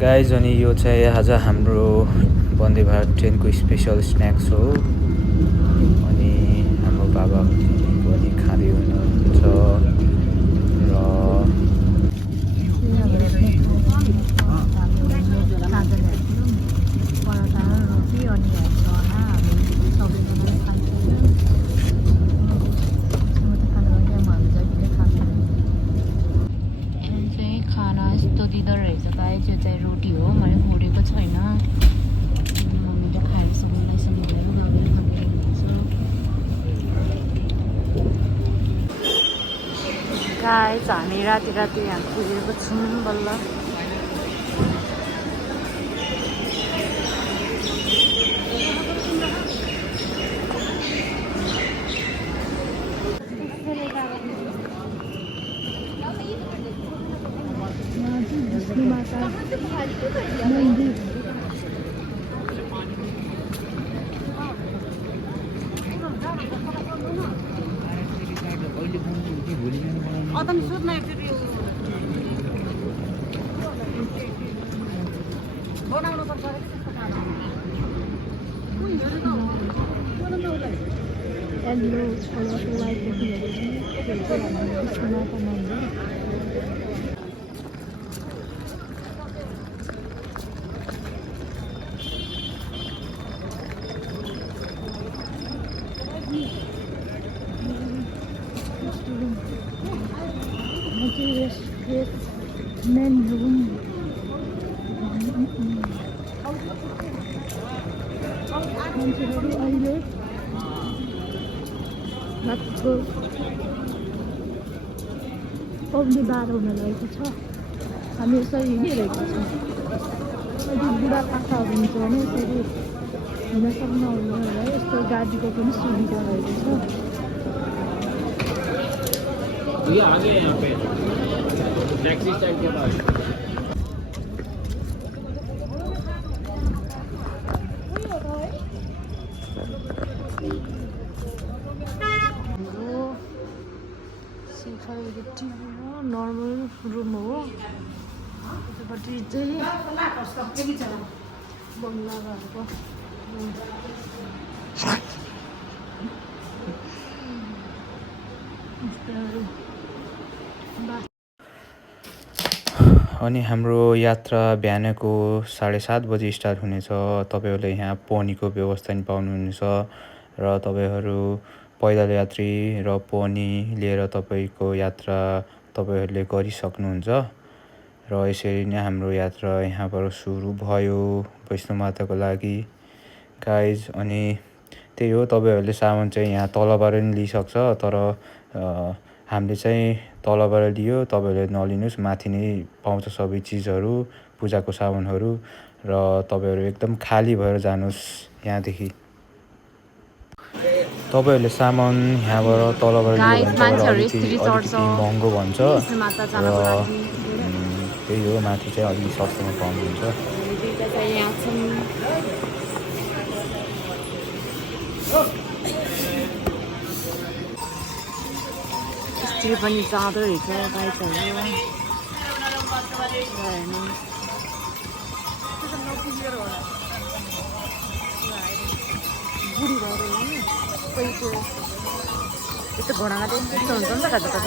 Guys अनि यो चाहिँ आज हाम्रो वन्दे भारत ट्रेनको स्पेसल स्न्याक्स हो अनि हाम्रो बाबा पनि खाँदै हुनुहुन्छ र खाना यस्तो दिँदो रहेछ गाई त्यो चाहिँ रोटी हो मैले फोडेको छैन मम्मीले खाएर सुन्दैछन् भयो बाबाले खाँदै हुनुहुन्छ गाई हामी राति राति यहाँ पुगेको छौँ बल्ल men room मान्छेहरू अहिले मात्र पग्ने 12 हुन लागेको छ हामी यसरी हिँडिरहेको छौँ यदि बुढापाका हुनुहुन्छ भने यसरी हिँड्न सक्नुहुन्न होला यस्तो गाडीको पनि सुविधा रहेको छ ये आगे है यहाँ पे टैक्सी स्टैंड के पास नर्मल रुम हो यतापट्टि चाहिँ बङ्गला घरको अनि हाम्रो यात्रा बिहानको 7:30 बजी स्टार्ट हुनेछ तपाईहरुले यहाँ पनीको व्यवस्था पनि पाउनुहुन्छ र तपाईहरु पैदल यात्री र पनी लिएर तपाईको यात्रा तपाईहरुले गरिसक्नुहुन्छ र यसरी नै हाम्रो यात्रा यहाँबाट सुरु भयो वैष्णोमाताको लागि गाइज अनि त्यही हो तपाईहरुले सामान चाहिँ यहाँ तलबाट नि लिइसक्छ तर हामीले चाहिँ तलबाट लियो तपाईहरुले नलिनुस् माथि नै पाउँछ सबै चीजहरु पूजाको सामानहरु र तपाईहरु एकदम खाली भएर जानुस् यहाँदेखि तपाईहरुले सामान यहाँबाट तलबाट लियो भने अलिकति महँगो भन्छ र त्यही हो माथि चाहिँ अलि सस्तोमा पाउनुहुन्छ स्त्री पनि जाँदो रहेछ बाइकहरू बुढी भएर यस्तो घोडामा चाहिँ त्यस्तो हुन्छ नि त कता कता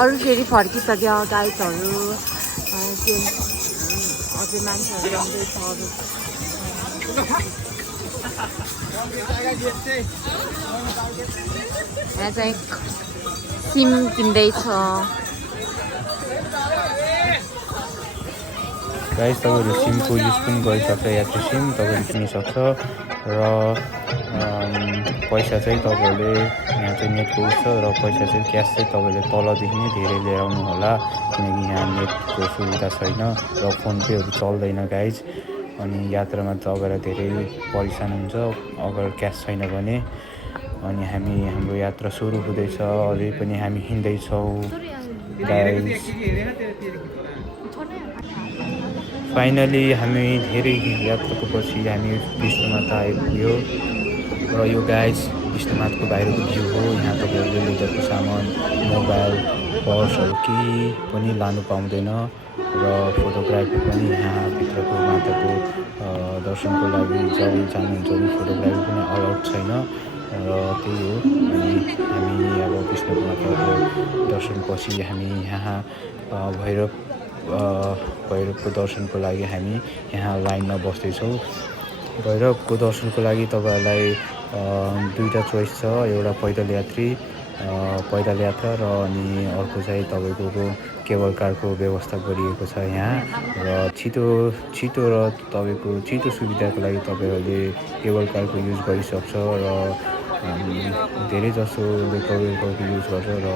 अरू फेरि फर्किसक्यो गाइडहरू अझै मान्छेहरू आउँदैछ अरू यहाँ चाहिँ सिम किन्दैछ गाइस तपाईहरु सिमको युज पनि गरिसक्छ यात्रु सिम तपाईहरु किनिसक्छ र पैसा चाहिँ तपाईहरुले यहाँ चाहिँ नेटको उस छ र पैसा चाहिँ क्यास चाहिँ तपाईले तलदेखि नै धेरै लिएर आउनु होला किनकि यहाँ नेटको सुविधा छैन र फोन पेहरु चल्दैन गाइज अनि यात्रामा तपाईहरु धेरै परेशान हुन्छ अगर क्यास छैन भने अनि हामी हाम्रो यात्रा सुरु हुँदैछ अझै पनि हामी हिँड्दै छौं गाइज फाइनली हामी धेरै यात्राको पछि हामी विष्णुमाता आइपुग्यो र यो गाइज विष्णुनाथको बाहिरको भ्यू हो। यहाँ तपाईँहरूले लिटरको सामान, मोबाइल, पर्सहरू केही पनि लानु पाउँदैन र फोटोग्राफी पनि यहाँ भित्रको माताको दर्शनको लागि जब जानुहुन्छ भने फोटोग्राफी पनि अलाउड छैन र त्यही हो। अनि हामी अब विष्णु माताको दर्शनपछि हामी यहाँ भैरवको दर्शनको लागि हामी यहाँ लाइनमा बस्दैछौँ। भैरवको दर्शनको लागि तपाईँहरूलाई दुईवटा चोइस छ, एउटा पैदल यात्रा र अनि अर्को चाहिँ तपाईँको केबल कारको व्यवस्था गरिएको छ यहाँ। र छिटो र तपाईँको छिटो सुविधाको लागि तपाईँहरूले केबल कारको युज गरिसक्छ र धेरै जसोले केबल कारको युज गर्छ र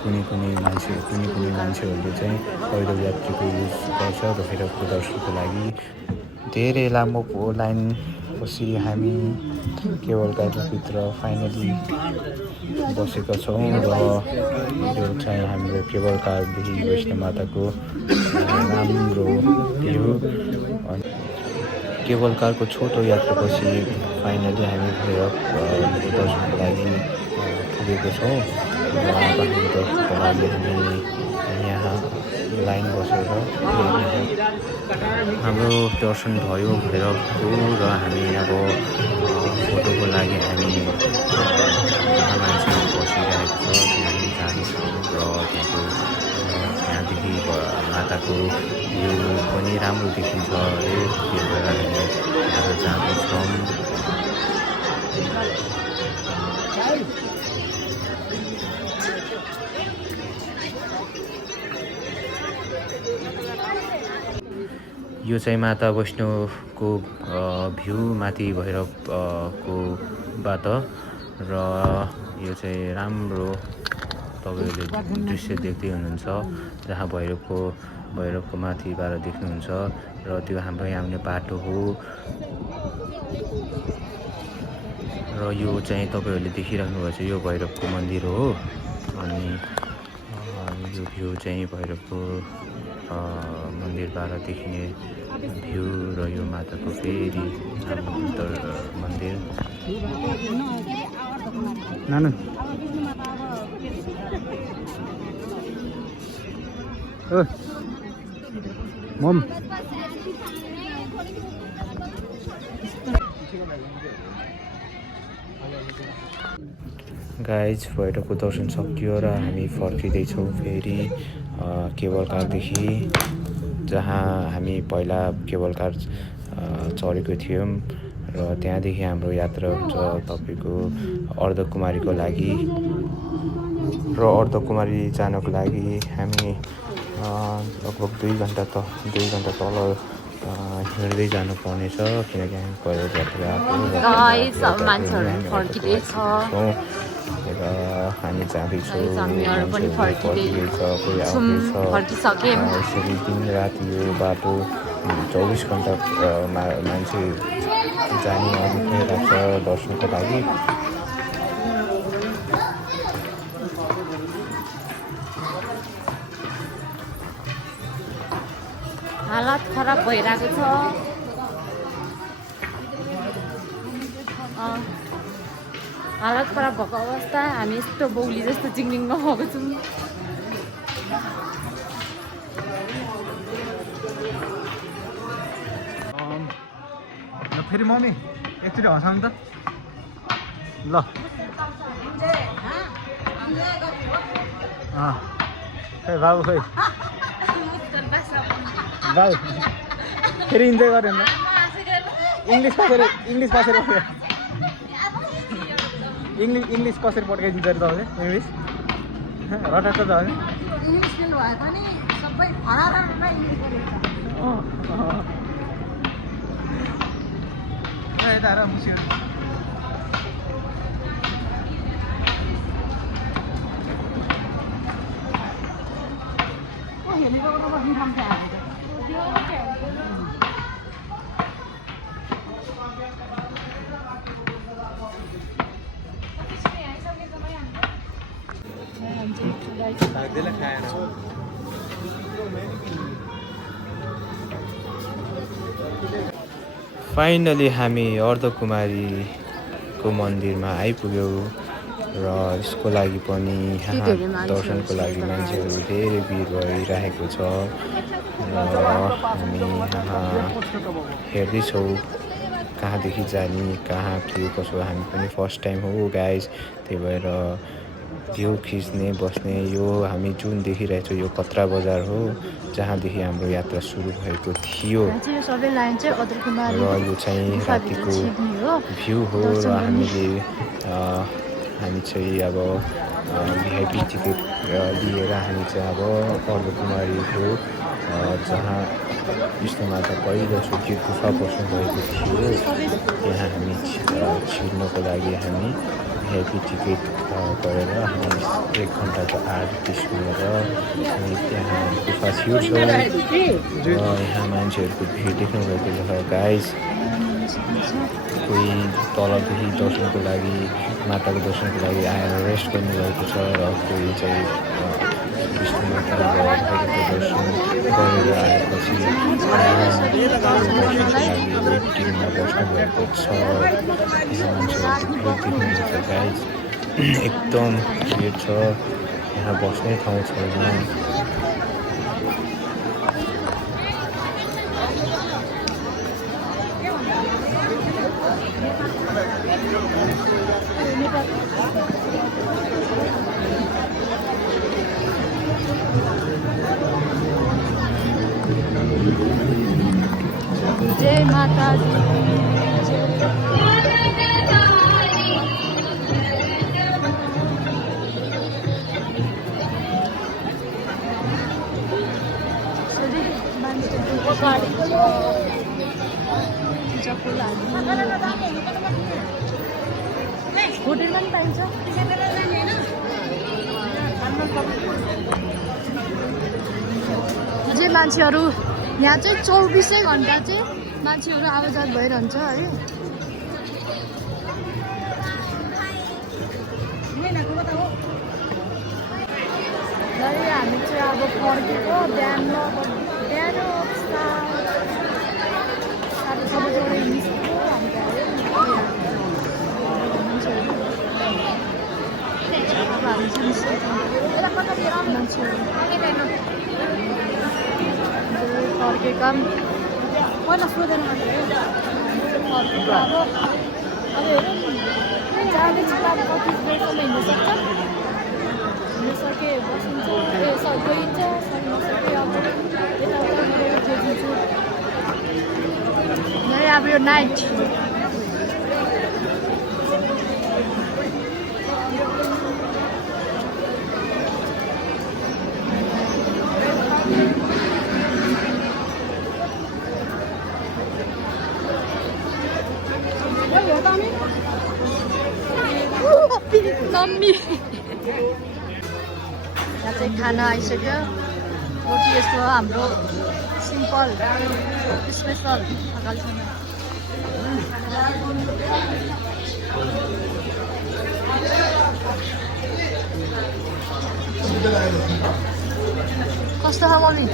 कुनै मान्छेहरूले चाहिँ पैदल यात्रीको युज गर्छ र भैरवको दर्शनको लागि। धेरै लामो लाइन पछि हामी केबल कारभित्र फाइनली बसेका छौँ र यो चाहिँ हाम्रो केबल कारदेखि वैष्णो माताको राम्रो भ्यू। केबल कारको छोटो यात्रापछि फाइनली हामी भैरवको दर्शनको लागि पुगेको छौँ र दर्शनको लागि हामी यहाँ लाइन बसेर हाम्रो दर्शन भयो भैरवको र हामी अब फोटोको लागि हामी मान्छेहरू बसिरहेको छ त्यहाँदेखि जाँदैछौँ र त्यहाँदेखि माताको भ्यू पनि राम्रो देखिन्छ अरे, त्यो भएर हामी यहाँ जाँदैछौँ। यो चाहिँ माता वैष्णोको भ्यू माथि भैरवकोबाट र यो चाहिँ राम्रो तपाईँहरूले दृश्य देख्दै हुनुहुन्छ जहाँ भैरवको माथिबाट देख्नुहुन्छ र त्यो हाम्रो यहाँ आउने बाटो हो। र यो चाहिँ तपाईँहरूले देखिराख्नु भएको छ यो भैरवको मन्दिर हो। अनि यो भ्यू चाहिँ भैरवको मन्दिरबाट देखिने भ्यू र यो माताको फेरि मन्दिर। नानु मम गाइज भैरवको दर्शन सकियो र हामी फर्किँदैछौँ फेरि केबल कारदेखि, जहाँ हामी पहिला केबल कार चढेको थियौँ र त्यहाँदेखि हाम्रो यात्रा हुन्छ तपाईँको अर्धकुमारीको लागि। र अर्धकुमारी जानको लागि हामी लगभग 2 घन्टा तल हिँड्दै जानुपर्नेछ किनकि हामी पैदल यात्रा र हामी जाँदैछौँ। यसरी दिन राति यो बाटो 24 घन्टा मान्छे जाने अघि लाग्छ दर्शनको लागि। हालत खराब भइरहेको छ। हालत खराब भएको अवस्था, हामी यस्तो बौली जस्तो चिङलिङमा भएको छौँ। फेरि मम्मी एकचोटि हँसाउनु त ल। खै बाबु खै बाबु फेरि इन्जोय गऱ्यो नि त। इङ्ग्लिस कसरी पड्काइदिन्छ अरे तपाईँले इङ्ग्लिस रटाट त इंग्लिश खेल्नु भएको नि सबै हरारमा इंग्लिश बोलेको यता आएर मुस्यो को हेरेको बस्नु ठाउँछ फाइनली हामी अर्धकुमारी को मन्दिरमा आइपुग्यौँ र यसको लागि पनि यहाँ दर्शनको लागि मान्छेहरू धेरै भिड भइरहेको छ र हामी यहाँ हेर्दैछौँ कहाँदेखि जाने कहाँ के कसो। हामी पनि फर्स्ट टाइम हो गाइज, त्यही भएर भ्यू खिच्ने बस्ने। यो हामी जुन देखिरहेछौँ यो कत्रा बजार हो जहाँदेखि हाम्रो यात्रा सुरु भएको थियो र यो चाहिँ रातिको भ्यू हो र हामी चाहिँ अब भिआइपी टिकट लिएर हामी चाहिँ अब अर्धकुमारीको जहाँ विष्णुमाता पहिलोचोटि गुफा बस्नु भएको थियो त्यहाँ हामी छिर्नको लागि हामी भिआइपी टिकट गरेर हामी 1 घन्टाको आरती सुनेर हामी त्यहाँ गुफा छिर्छौँ र यहाँ मान्छेहरूको भिड देख्नुभएको छ गाइज। कोही तलदेखि दर्शनको लागि माताको दर्शनको लागि आएर रेस्ट गर्नुभएको छ र कोही चाहिँ विष्णुमाताको दर्शन गरेर आएपछि दर्शनको लागि वेटिङमा बस्नुभएको छ। यहाँ मान्छेहरूको भिड देख्नुहुन्छ गाइज, एकदम भिड छ, यहाँ बस्ने ठाउँ छैन। जय माता दी। होटेलमा पनि पाइन्छ। जे मान्छेहरू यहाँ चाहिँ 24 घन्टा चाहिँ मान्छेहरू आवाजात भइरहन्छ है। हामी चाहिँ अब फर्केको बिहान 6:30 बजीबाट निस्केको फर्केका पहिला सोधेर फर्केको अब हेरौँ जाने चाहिँ अब कति बेरसम्म हिँड्नु सके बसिन्छ गइन्छ नसके अब यताउता गरेर जोडिन्छु। अब यो नाइट मम्मी यहाँ चाहिँ खाना आइसक्यो। रोटी यस्तो हाम्रो सिम्पल स्पेसल अगालिसम्म। कस्तो छ मम्मी?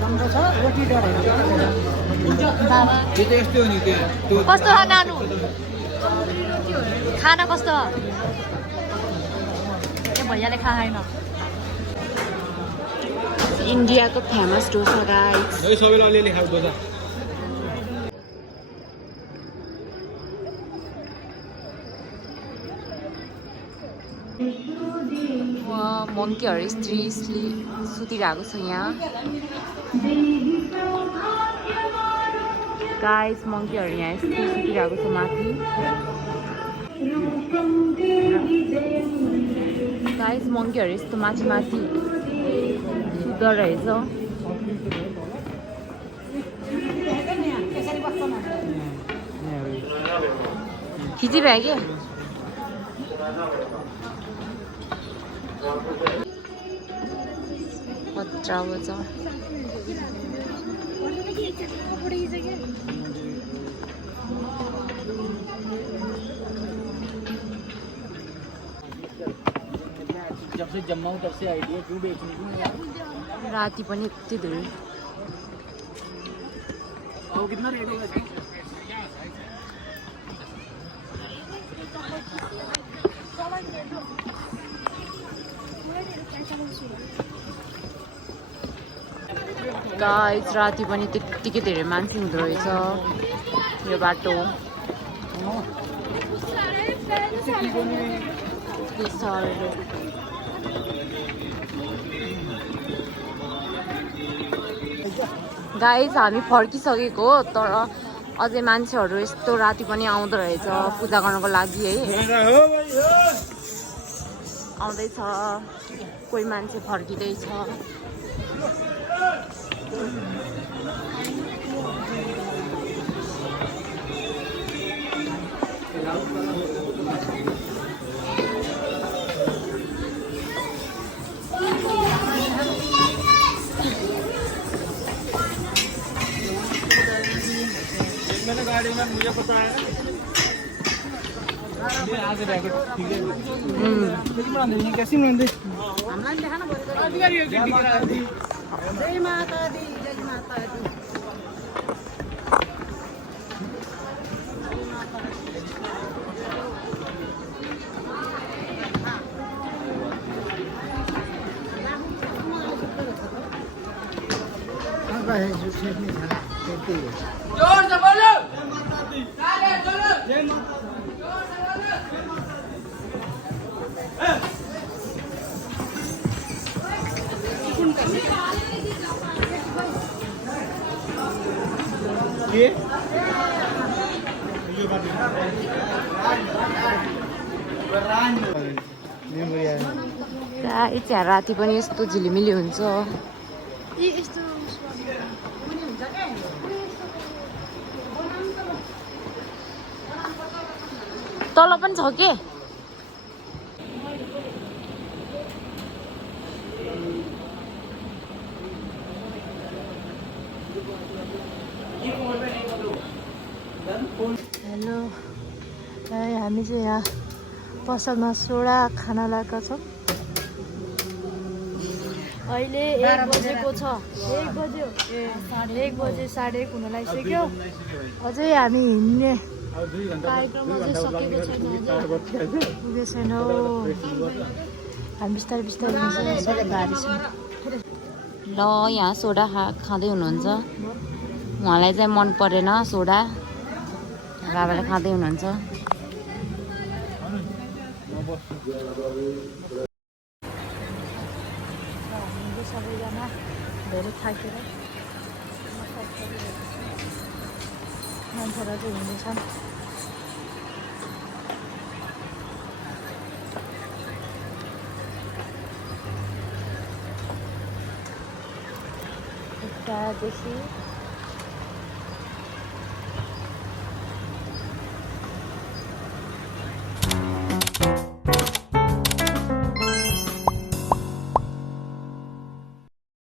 राम्रो छ। रोटी बाबा कस्तो छ नानु? खाना कस्तो? ए भैयाले खाएन। इन्डियाको फेमस डोसा गाइस। सबैले अलिअलि खाऊ डोसा। मङ्कीहरू स्त्री सुतिरहेको छ यहाँ गाइस। मङ्कीहरू यहाँ सुतिरहेको छ माथि गाइस। मङ्कीहरू यस्तो माथि सुत्दो रहेछ। खिचिभयो के कत्रा बजा जब से जम्मा हूँ तब से आइडिया क्यों बेचने की यार। राति पनि यति धेरै। तो कितना रेट है इसका? गाइस राति पनि त्यत्तिकै धेरै मान्छे हुँदो रहेछ यो बाटो गाइस हामी फर्किसकेको हो तर अझै मान्छेहरू यस्तो राति पनि आउँदो रहेछ पूजा गर्नको लागि है आउँदैछ कोही मान्छे फर्किँदैछ मैंने गाड़ी में मुझे पता है ये आगे बैठ ठीक है लेकिन मान नहीं कैसी मान दे हामीलाई देखाउन पर्यो अधिकारी जय माता दी जय माता दी जोर से बोलो ये त्यहाँ राति पनि यस्तो झिलिमिली हुन्छ तल पनि छ के हेलो हामी चाहिँ यहाँ पसलमा सोडा खान लागेका छौँ अहिले 1 बजेको छ 1 बज्यो 1 बजे 1:30 हुन लागिसक्यो अझै हामी हिँड्ने कार्यक्रम अझै सकेको छैन पुगेको छैन हामी बिस्तारै बिस्तारै हिँड्छौँ भारी छ ल यहाँ सोडा खाँदै हुनुहुन्छ उहाँलाई चाहिँ मन परेन सोडा बाबाले खाँदै हुनुहुन्छ हामी सबैजना धेरै थाकेर मान्छेहरू चाहिँ हिँड्दैछन् यतादेखि